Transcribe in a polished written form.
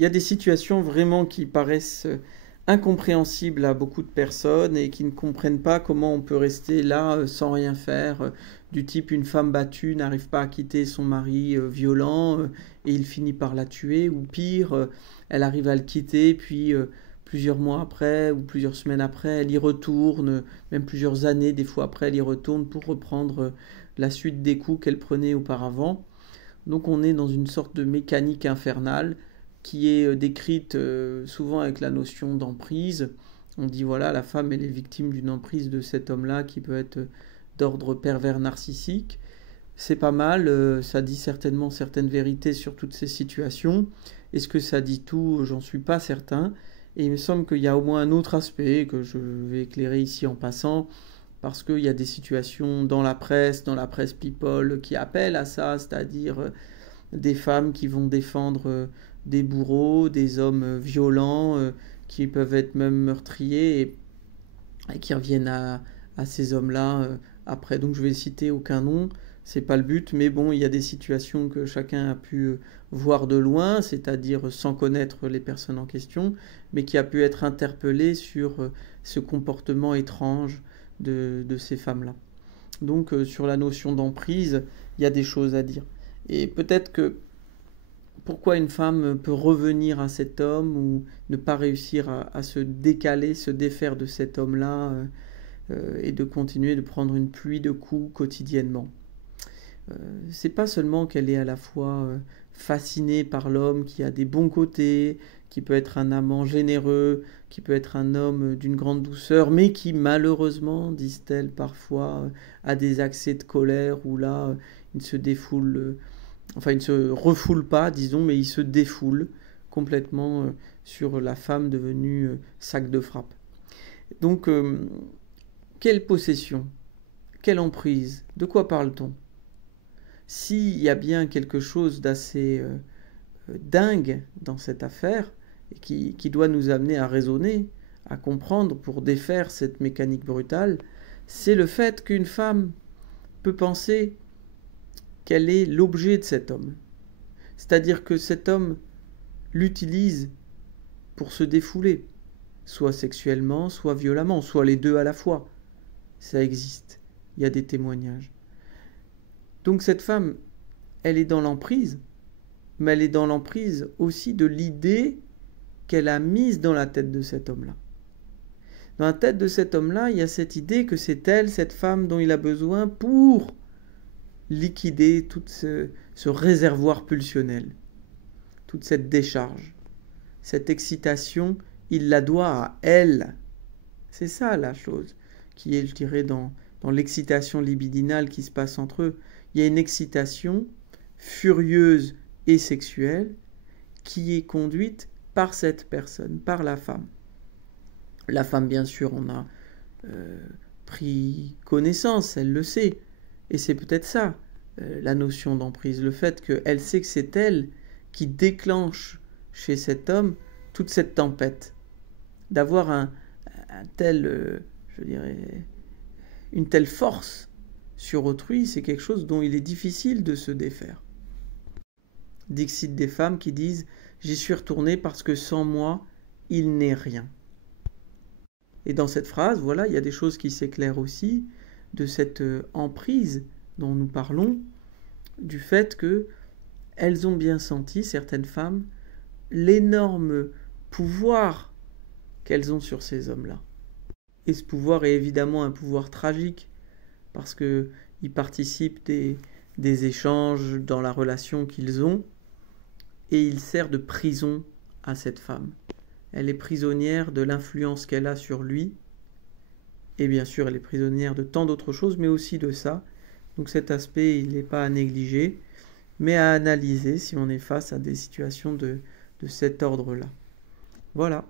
Il y a des situations vraiment qui paraissent incompréhensibles à beaucoup de personnes et qui ne comprennent pas comment on peut rester là sans rien faire. Du type une femme battue n'arrive pas à quitter son mari violent et il finit par la tuer. Ou pire, elle arrive à le quitter puis plusieurs mois après ou plusieurs semaines après, elle y retourne, même plusieurs années des fois après, elle y retourne pour reprendre la suite des coups qu'elle prenait auparavant. Donc on est dans une sorte de mécanique infernale qui est décrite souvent avec la notion d'emprise. On dit voilà, la femme elle est victime d'une emprise de cet homme-là qui peut être d'ordre pervers narcissique. C'est pas mal, ça dit certainement certaines vérités sur toutes ces situations. Est-ce que ça dit tout? J'en suis pas certain. Et il me semble qu'il y a au moins un autre aspect que je vais éclairer ici en passant, parce qu'il y a des situations dans la presse people, qui appellent à ça, c'est-à-dire des femmes qui vont défendre des bourreaux, des hommes violents, qui peuvent être même meurtriers, et qui reviennent à ces hommes-là après. Donc je vais citer aucun nom, c'est pas le but, mais bon, il y a des situations que chacun a pu voir de loin, c'est-à-dire sans connaître les personnes en question, mais qui a pu être interpellé sur ce comportement étrange de ces femmes-là. Donc sur la notion d'emprise, il y a des choses à dire. Et peut-être que pourquoi une femme peut revenir à cet homme ou ne pas réussir à se décaler, se défaire de cet homme-là et de continuer de prendre une pluie de coups quotidiennement. C'est pas seulement qu'elle est à la fois fascinée par l'homme qui a des bons côtés, qui peut être un amant généreux, qui peut être un homme d'une grande douceur, mais qui malheureusement, disent-elles parfois, a des accès de colère où là, il ne se défoule, enfin il ne se refoule pas, disons, mais il se défoule complètement sur la femme devenue sac de frappe. Donc, quelle possession? Quelle emprise? De quoi parle-t-on? S'il y a bien quelque chose d'assez dingue dans cette affaire, et qui doit nous amener à raisonner, à comprendre pour défaire cette mécanique brutale, c'est le fait qu'une femme peut penser qu'elle est l'objet de cet homme. C'est-à-dire que cet homme l'utilise pour se défouler, soit sexuellement, soit violemment, soit les deux à la fois. Ça existe, il y a des témoignages. Donc cette femme, elle est dans l'emprise, mais elle est dans l'emprise aussi de l'idée qu'elle a mise dans la tête de cet homme-là. Dans la tête de cet homme-là, il y a cette idée que c'est elle, cette femme dont il a besoin pour liquider tout ce réservoir pulsionnel, toute cette décharge, cette excitation, il la doit à elle. C'est ça la chose qui est, je dirais, dans l'excitation libidinale qui se passe entre eux. Il y a une excitation furieuse et sexuelle qui est conduite par cette personne, par la femme. La femme, bien sûr, on a pris connaissance, elle le sait. Et c'est peut-être ça, la notion d'emprise. Le fait qu'elle sait que c'est elle qui déclenche chez cet homme toute cette tempête. D'avoir un tel, je dirais, une telle force sur autrui, c'est quelque chose dont il est difficile de se défaire. Dixit des femmes qui disent « J'y suis retournée parce que sans moi, il n'est rien ». Et dans cette phrase, voilà, il y a des choses qui s'éclairent aussi de cette emprise dont nous parlons, du fait que elles ont bien senti, certaines femmes, l'énorme pouvoir qu'elles ont sur ces hommes-là. Et ce pouvoir est évidemment un pouvoir tragique, parce qu'il participe des échanges dans la relation qu'ils ont, et il sert de prison à cette femme. Elle est prisonnière de l'influence qu'elle a sur lui, et bien sûr elle est prisonnière de tant d'autres choses, mais aussi de ça. Donc cet aspect, il n'est pas à négliger, mais à analyser si on est face à des situations de cet ordre-là. Voilà.